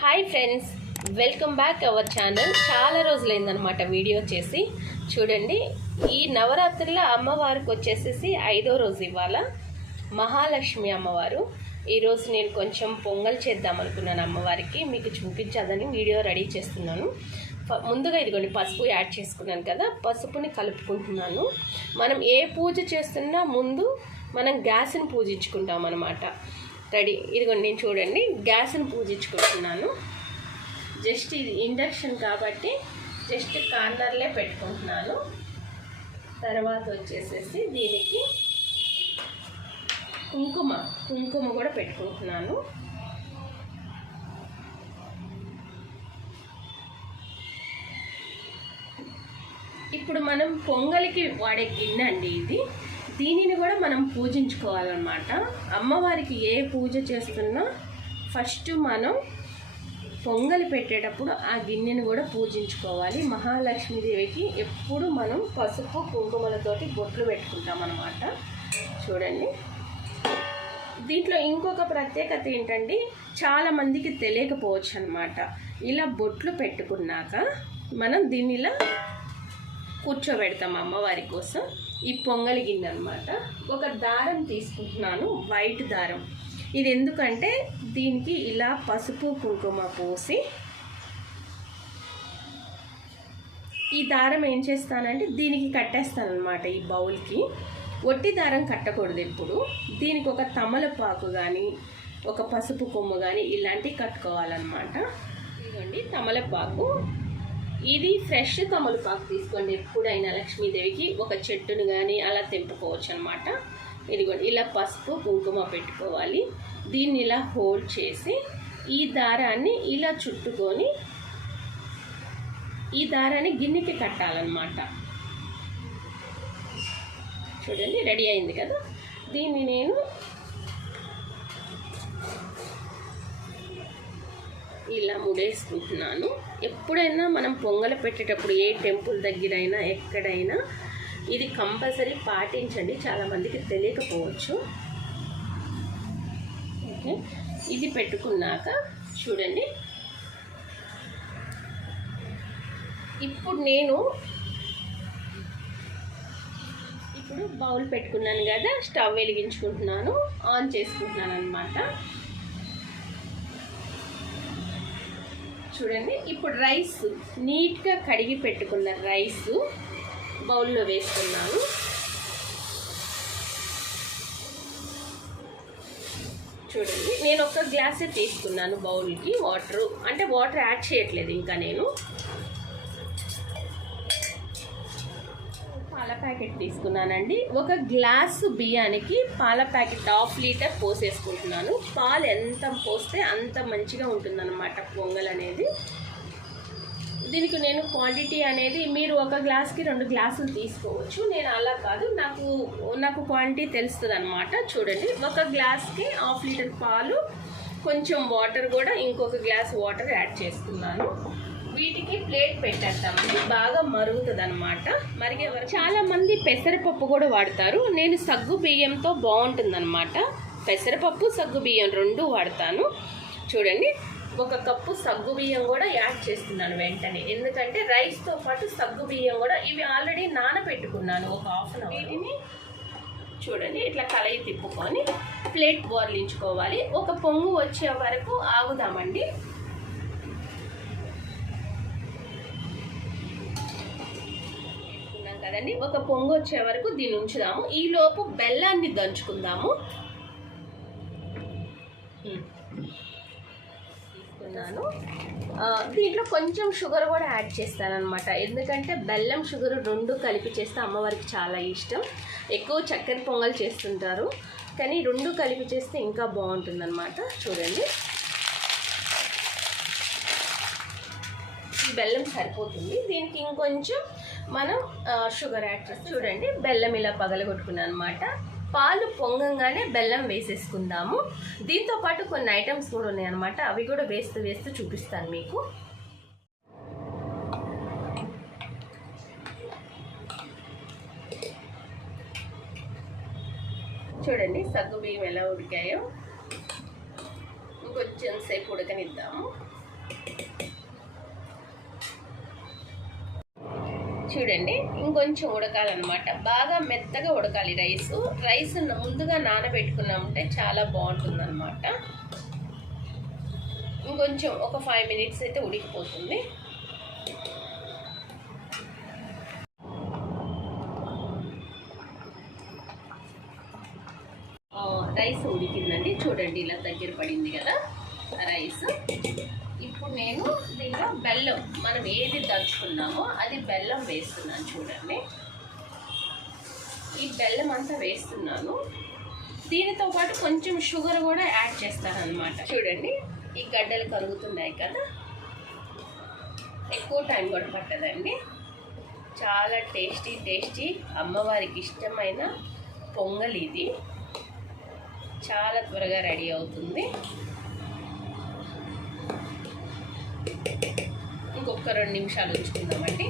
Hi friends, welcome back our channel. చాలా రోజులైందనమాట video చేసి. చూడండి, ఈ నవరాత్రుల అమ్మవారికి వచ్చేసేసి 5వ రోజు ఇవాళ మహాలక్ష్మి అమ్మవారు. ఈరోజు నేను కొంచెం పొంగల్ చేద్దాం అనుకున్నాను అమ్మవారికి, మీకు చూపించాలని వీడియో రెడీ చేస్తున్నాను. ముందుగా ఇదిగోండి పసుపు యాడ్ చేసుకున్నాను కదా, పసుపుని కలుపుకుంటున్నాను. మనం ఏ పూజ చేస్తున్నా ముందు మనం గ్యాస్ని పూజించుకుంటాం అన్నమాట. రెడీ, ఇదిగోండి నేను చూడండి గ్యాస్ని పూజించుకుంటున్నాను. జస్ట్ ఇది ఇండక్షన్ కాబట్టి జస్ట్ కార్నర్లే పెట్టుకుంటున్నాను. తర్వాత వచ్చేసేసి దీనికి కుంకుమ కూడా పెట్టుకుంటున్నాను. ఇప్పుడు మనం పొంగలికి వాడే గిన్నె అండి ఇది. దీనిని కూడా మనం పూజించుకోవాలన్నమాట. అమ్మవారికి ఏ పూజ చేస్తున్నా ఫస్ట్ మనం పొంగలి పెట్టేటప్పుడు ఆ గిన్నెని కూడా పూజించుకోవాలి. మహాలక్ష్మీదేవికి ఎప్పుడు మనం పసుపు కుంకుమలతోటి బొట్లు పెట్టుకుంటాం అన్నమాట. చూడండి, దీంట్లో ఇంకొక ప్రత్యేకత ఏంటంటే చాలామందికి తెలియకపోవచ్చు అన్నమాట. ఇలా బొట్లు పెట్టుకున్నాక మనం దీన్ని ఇలా కూర్చోబెడతాం అమ్మవారి కోసం. ఈ పొంగలి గిన్నె అనమాట. ఒక దారం తీసుకుంటున్నాను, వైట్ దారం. ఇది ఎందుకంటే దీనికి ఇలా పసుపు కుంకుమ పోసి ఈ దారం ఏం చేస్తానంటే దీనికి కట్టేస్తాను అనమాట. ఈ బౌల్కి ఒట్టి దారం కట్టకూడదు ఎప్పుడు. దీనికి ఒక తమలపాకు కానీ ఒక పసుపు కొమ్ము కానీ ఇలాంటివి కట్టుకోవాలన్నమాట. ఇదిగోండి తమలపాకు. ఇది ఫ్రెష్ తమలపాకు తీసుకోండి. ఎప్పుడైనా లక్ష్మీదేవికి ఒక చెట్టును కానీ అలా తెంపుకోవచ్చు అనమాట. ఇదిగోండి ఇలా పసుపు కుంకుమ పెట్టుకోవాలి. దీన్ని ఇలా హోల్డ్ చేసి ఈ దారాన్ని ఇలా చుట్టుకొని ఈ దారాన్ని గిన్నెకి కట్టాలన్నమాట. చూడండి రెడీ అయింది కదా. దీన్ని నేను ఇలా ముడేసుకుంటున్నాను. ఎప్పుడైనా మనం పొంగలు పెట్టేటప్పుడు ఏ టెంపుల్ దగ్గరైనా ఎక్కడైనా ఇది కంపల్సరీ పాటించండి. చాలామందికి తెలియకపోవచ్చు. ఓకే, ఇది పెట్టుకున్నాక చూడండి, ఇప్పుడు బౌల్ పెట్టుకున్నాను కదా, స్టవ్ వెలిగించుకుంటున్నాను, ఆన్ చేసుకుంటున్నాను అన్నమాట. చూడండి, ఇప్పుడు రైస్ నీట్గా కడిగి పెట్టుకున్న రైస్ బౌల్లో వేసుకున్నాను. చూడండి, నేను ఒక గ్లాసే తీసుకున్నాను బౌల్కి. వాటర్ యాడ్ చేయట్లేదు ఇంకా. నేను పాల ప్యాకెట్ తీసుకున్నానండి. ఒక గ్లాసు బియ్యానికి పాల ప్యాకెట్ 1/2 లీటర్ పోసేసుకుంటున్నాను. పాలు ఎంత పోస్తే అంత మంచిగా ఉంటుందన్నమాట పొంగల్ అనేది. దీనికి నేను క్వాంటిటీ అనేది మీరు ఒక గ్లాస్కి 2 గ్లాసులు తీసుకోవచ్చు. నేను అలా కాదు, నాకు క్వాంటిటీ తెలుస్తుంది అనమాట. చూడండి, ఒక గ్లాస్కి 1/2 లీటర్ పాలు, కొంచెం వాటర్ కూడా ఇంకొక గ్లాస్ వాటర్ యాడ్ చేస్తున్నాను. వీటికి ప్లేట్ పెట్టేస్తామండి, బాగా మరుగుతుంది అనమాట. మరిగే వరకు చాలామంది పెసరపప్పు కూడా వాడతారు. నేను సగ్గు బియ్యంతో బాగుంటుందన్నమాట. పెసరపప్పు సగ్గు బియ్యం 2 వాడతాను. చూడండి, 1 కప్పు సగ్గు బియ్యం కూడా యాడ్ చేస్తున్నాను వెంటనే. ఎందుకంటే రైస్తో పాటు సగ్గు బియ్యం కూడా ఇవి ఆల్రెడీ నానబెట్టుకున్నాను ఒక 1/2 అవర్. వీటిని చూడండి ఇట్లా కలయి తిప్పుకొని ప్లేట్ బోర్లించుకోవాలి. ఒక పొంగు వచ్చే వరకు ఆగుదామండి. కదండి, ఒక పొంగు వచ్చే వరకు దీన్ని ఉంచుదాము. ఈలోపు బెల్లాన్ని దంచుకుందాము. తీసుకున్నాను. దీంట్లో కొంచెం షుగర్ కూడా యాడ్ చేస్తానన్నమాట. ఎందుకంటే బెల్లం షుగర్ 2 కలిపి చేస్తే అమ్మవారికి చాలా ఇష్టం. ఎక్కువ చక్కెర పొంగల్ చేస్తుంటారు, కానీ 2 కలిపి చేస్తే ఇంకా బాగుంటుందన్నమాట. చూడండి, ఈ బెల్లం సరిపోతుంది. దీనికి ఇంకొంచెం మనం షుగర్ యాడ్ చేస్తాం. చూడండి, బెల్లం ఇలా పగలగొట్టుకున్నాను అనమాట. పాలు పొంగంగానే బెల్లం వేసేసుకుందాము. దీంతో పాటు కొన్ని ఐటమ్స్ కూడా ఉన్నాయన్నమాట. అవి కూడా వేస్తూ చూపిస్తాను మీకు. చూడండి సగ్గు బియ్యం ఎలా ఉడికాయో. ఇంకొంచెం సేపు ఉడకనిద్దాము. చూడండి ఇంకొంచెం ఉడకాలన్నమాట, బాగా మెత్తగా ఉడకాలి. రైస్ ముందుగా నానబెట్టుకున్నామంటే చాలా బాగుంటుంది అనమాట. ఇంకొంచెం ఒక 5 minutes అయితే ఉడికిపోతుంది. రైస్ ఉడికిందండి, చూడండి ఇలా దగ్గర పడింది కదా రైస్. ఇప్పుడు నేను దీనిలో బెల్లం, మనం ఏది దంచుకున్నామో అది బెల్లం వేస్తున్నాను. చూడండి ఈ బెల్లం అంతా వేస్తున్నాను. దీనితో పాటు కొంచెం షుగర్ కూడా యాడ్ చేస్తాను అనమాట. చూడండి ఈ గడ్డలు కరుగుతున్నాయి కదా, ఎక్కువ టైం కూడా పట్టదండి. చాలా టేస్టీ అమ్మవారికి ఇష్టమైన పొంగల్ ఇది. చాలా త్వరగా రెడీ అవుతుంది. ఇంకొక 2 నిమిషాలు ఉంచుకుందామండి.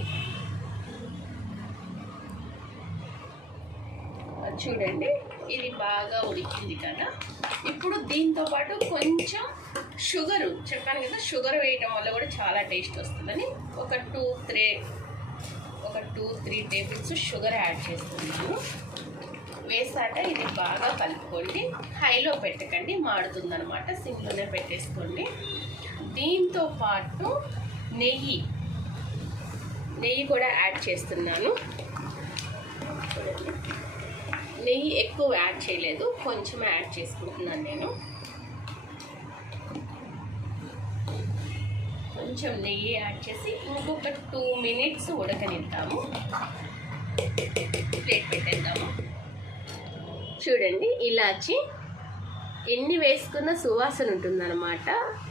చూడండి ఇది బాగా ఉడికింది కదా. ఇప్పుడు దీంతో పాటు కొంచెం షుగరు, చెప్పాను కదా షుగర్ వేయటం వల్ల కూడా చాలా టేస్ట్ వస్తుందని ఒక 2-3 టేబుల్స్ షుగర్ యాడ్ చేస్తున్నాను. వేసాక ఇది బాగా కలుపుకోండి. హైలో పెట్టకండి, మాడుతుందనమాట. సిమ్లోనే పెట్టేసుకోండి. దీంతో పాటు నెయ్యి కూడా యాడ్ చేస్తున్నాను. చూడండి నెయ్యి ఎక్కువ యాడ్ చేయలేదు, కొంచెం యాడ్ చేసుకుంటున్నాను నేను. కొంచెం నెయ్యి యాడ్ చేసి ఇంకొక 2 minutes ఉడకనిద్దాము. ప్లేట్ పెట్టేద్దాము. చూడండి ఇలాచి ఎన్ని వేసుకున్న సువాసన ఉంటుందన్నమాట.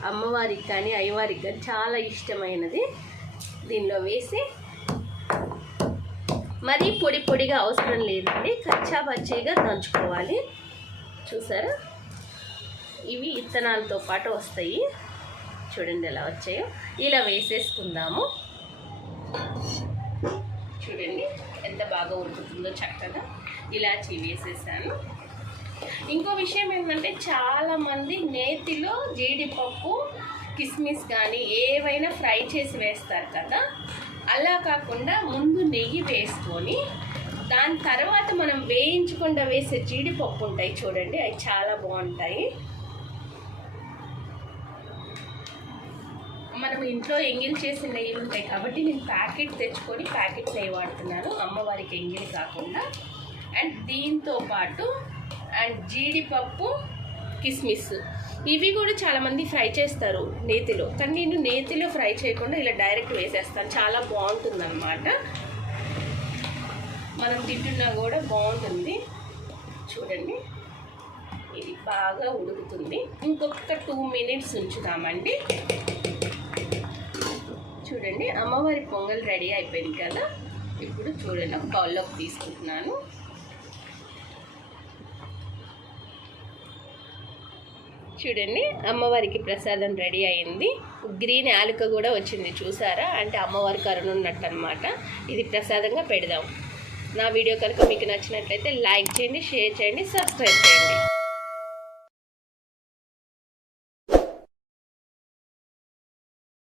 అమ్మవారికి కానీ అయ్యవారికి కానీ చాలా ఇష్టమైనది. దీనిలో వేసి మరీ పొడిగా అవసరం లేదండి, కచ్చా పచ్చిగా దంచుకోవాలి. చూసారా ఇవి ఇత్తనాలతో పాటు వస్తాయి. చూడండి ఎలా వచ్చాయో. ఇలా వేసేసుకుందాము. చూడండి ఎంత బాగా ఉడుకుతుందో చక్కగా. ఇలాచి వేసేసాను. ఇంకో విషయం ఏంటంటే చాలామంది నేతిలో జీడిపప్పు, కిస్మిస్ కానీ ఏవైనా ఫ్రై చేసి వేస్తారు కదా. అలా కాకుండా ముందు నెయ్యి వేసుకొని దాని తర్వాత మనం వేయించకుండా వేసే జీడిపప్పు ఉంటాయి చూడండి, అవి చాలా బాగుంటాయి. మనం ఇంట్లో ఎంగిల్ చేసిన నెయ్యి ఉంటాయి కాబట్టి నేను ప్యాకెట్ తెచ్చుకొని ప్యాకెట్ నెయ్యి వాడుతున్నాను, అమ్మవారికి ఎంగిలి కాకుండా. అండ్ దీంతో పాటు జీడిపప్పు, కిస్మిస్ ఇవి కూడా చాలామంది ఫ్రై చేస్తారు నేతిలో, కానీ నేను నేతిలో ఫ్రై చేయకుండా ఇలా డైరెక్ట్ వేసేస్తాను. చాలా బాగుంటుందన్నమాట, మనం తింటున్నా కూడా బాగుంటుంది. చూడండి ఇది బాగా ఉడుకుతుంది. ఇంకొక 2 minutes ఉంచుదామండి. చూడండి అమ్మవారి పొంగల్ రెడీ అయిపోయింది కదా. ఇప్పుడు చూడండి ఒక బౌల్లోకి తీసుకుంటున్నాను. చూడండి అమ్మవారికి ప్రసాదం రెడీ అయింది. గ్రీన్ యాలక కూడా వచ్చింది చూసారా, అంటే అమ్మవారి కరుణ ఉన్నట్టు అనమాట. ఇది ప్రసాదంగా పెడదాం. నా వీడియో కనుక మీకు నచ్చినట్లయితే లైక్ చేయండి, షేర్ చేయండి, సబ్స్క్రైబ్ చేయండి.